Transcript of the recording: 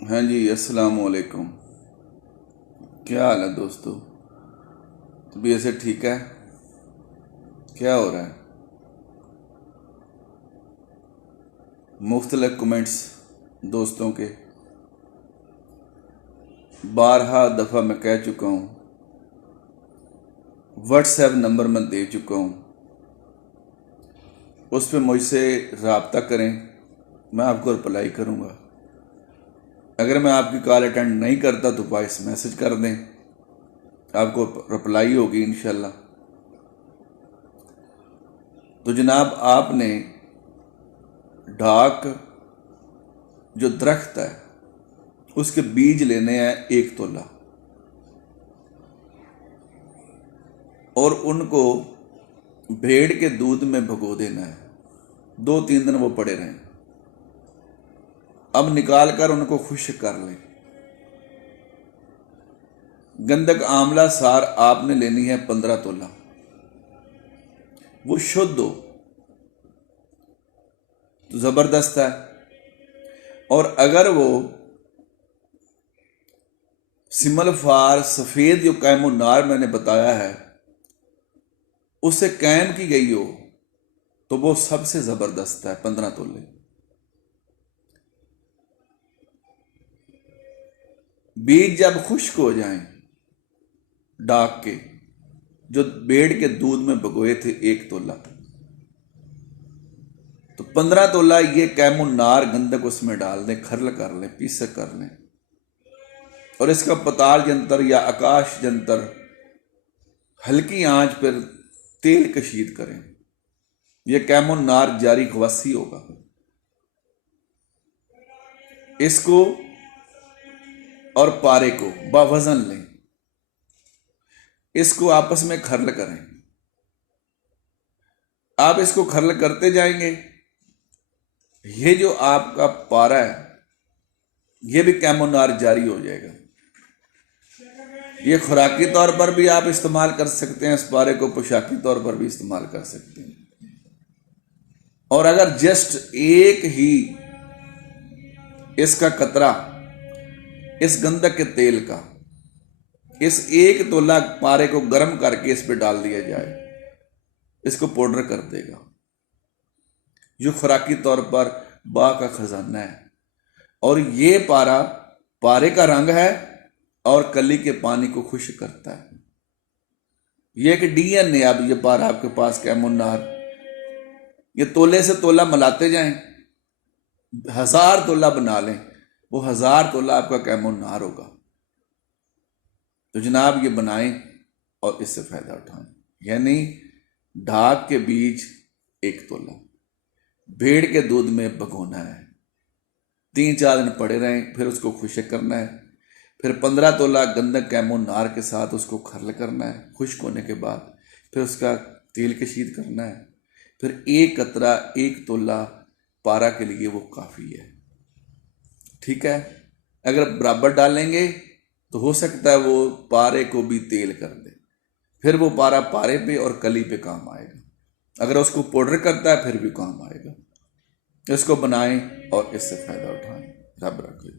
ہاں جی، السلام علیکم۔ کیا حال ہے دوستو؟ طبیعت سے ٹھیک ہے؟ کیا ہو رہا ہے؟ مختلف کمنٹس دوستوں کے بارہا دفعہ میں کہہ چکا ہوں، واٹس ایپ نمبر میں دے چکا ہوں، اس پہ مجھ سے رابطہ کریں، میں آپ کو رپلائی کروں گا۔ اگر میں آپ کی کال اٹینڈ نہیں کرتا تو وائس میسج کر دیں، آپ کو رپلائی ہوگی انشاءاللہ۔ تو جناب، آپ نے ڈھاک جو درخت ہے اس کے بیج لینے ہیں 1 تولہ، اور ان کو بھیڑ کے دودھ میں بھگو دینا ہے، 2-3 دن وہ پڑے رہیں۔ اب نکال کر ان کو خشک کر لیں۔ گندک آملہ سار آپ نے لینی ہے 15 تولہ، وہ شدھ ہو تو زبردست ہے، اور اگر وہ سمل فار سفید جو قیم النار میں نے بتایا ہے اس سے قائم کی گئی ہو تو وہ سب سے زبردست ہے، 15 تولے۔ بیج جب خشک ہو جائیں ڈاک کے، جو بیڑ کے دودھ میں بھگوئے تھے 1 تولہ، تو 15 تولہ یہ قیم النار گندک اس میں ڈال دیں، کھرل کر لیں، پیسک کر لیں، اور اس کا پتال جنتر یا آکاش جنتر ہلکی آنچ پر تیل کشید کریں۔ یہ قیم النار جاری خواصی ہوگا۔ اس کو اور پارے کو باوزن لیں، اس کو آپس میں کھرل کریں۔ آپ اس کو کھرل کرتے جائیں گے، یہ جو آپ کا پارا ہے یہ بھی قیم النار جاری ہو جائے گا۔ یہ خوراکی طور پر بھی آپ استعمال کر سکتے ہیں، اس پارے کو پوشاکی طور پر بھی استعمال کر سکتے ہیں، اور اگر جسٹ ایک ہی اس کا قطرہ اس گندک کے تیل کا اس 1 تولہ پارے کو گرم کر کے اس پہ ڈال دیا جائے، اس کو پاؤڈر کر دے گا، جو خوراکی طور پر باغ کا خزانہ ہے۔ اور یہ پارا پارے کا رنگ ہے اور کلی کے پانی کو خشک کرتا ہے۔ یہ ایک ڈی این اے، اب یہ پارا آپ کے پاس قیم النار، یہ تولے سے تولہ ملاتے جائیں، 1000 تولہ بنا لیں، وہ 1000 تولہ آپ کا قیم النار ہوگا۔ تو جناب یہ بنائیں اور اس سے فائدہ اٹھائیں، یعنی ڈھاک کے بیج 1 تولہ بھیڑ کے دودھ میں بھگونا ہے، 3-4 دن پڑے رہیں، پھر اس کو خشک کرنا ہے، پھر 15 تولہ گندک قیم النار کے ساتھ اس کو کھرل کرنا ہے، خشک ہونے کے بعد پھر اس کا تیل کشید کرنا ہے، پھر 1 قطرہ 1 تولہ پارا کے لیے وہ کافی ہے۔ ٹھیک ہے؟ اگر برابر ڈالیں گے تو ہو سکتا ہے وہ پارے کو بھی تیل کر دے، پھر وہ پارا پارے پہ اور کلی پہ کام آئے گا۔ اگر اس کو پاؤڈر کرتا ہے پھر بھی کام آئے گا۔ اس کو بنائیں اور اس سے فائدہ اٹھائیں۔ رب رکھے۔